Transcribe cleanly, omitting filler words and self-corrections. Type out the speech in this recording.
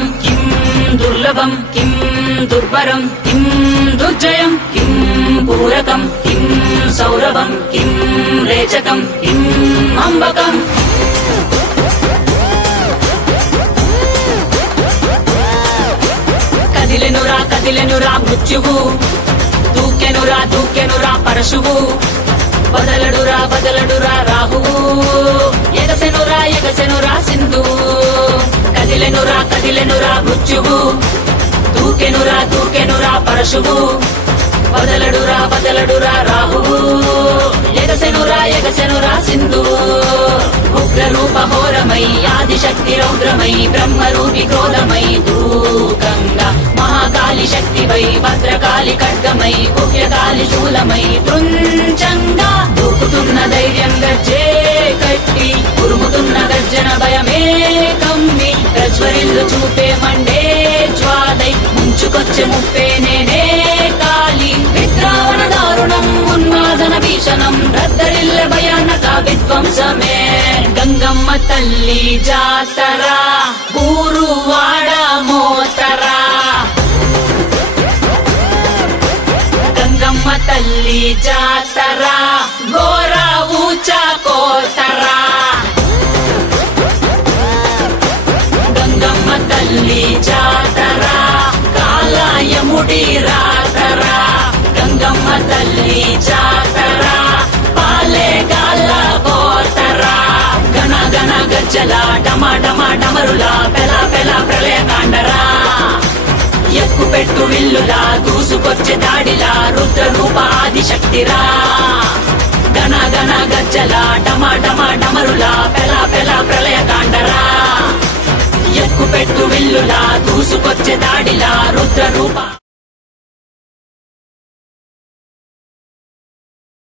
దుర్లభం కిం దుర్లభం కిం దుర్వరం కిం దుర్జయం కిం పూరకం కిం సౌరభం కిం రేచకం కిం అంబకం కదిలెనురా మృత్యువు దూకెనురా పరశువు బదలడురా రాహువు ఎగసెనురా సింధువు కదిలెనురా మృత్యువు దూకెనురా పరశువు బదలడురా రాహువు ఎగసెనురా సింధువు ఉగ్రరూపహోరమై ఆదిశక్తి రౌద్రమై బ్రహ్మరూపి క్రోధమై దూకంగా మహాకాళి శక్తివై భద్రకాళి ఖడ్గమై గుహ్యకాళి శూలమై తృంచంగా దూకుతున్న ధైర్యం గర్జే కట్టి ఉరుముతున్న గర్జన భయమే కమ్మి ప్రజ్వరిల్లు చూపే మండే జ్వాలై ముంచుకొచ్చే ముప్పే నేనే కాళి విద్రావణ దారుణం ఉన్మాదన భీషణం రద్దరిల్లె భయానక విధ్వంసమే గంగమ్మ తల్లి జాతరా ఊరువాడ మోతరా గంగమ్మ తల్లి జాతరా ఘోర ఊచ కోతరా గంగమ్మ తల్లి జాతరా కాలాయముడి రాతరా గంగమ్మ తల్లి జాతరా పాలేగాల కోతరా గణ గణ గజ్జల డమరుల పెల ప్రళయ కాండరా ఎక్కుపెట్టు విల్లులా దూసుకొచ్చే దాడిలా రుద్ర రూప ఆదిశక్తిరా గణ గణ గజ్జల డమరుల పెల ప్రళయ కాండరా ఎక్కుపెట్టు విల్లులా దూసుకొచ్చే దాడిలా రుద్ర రూప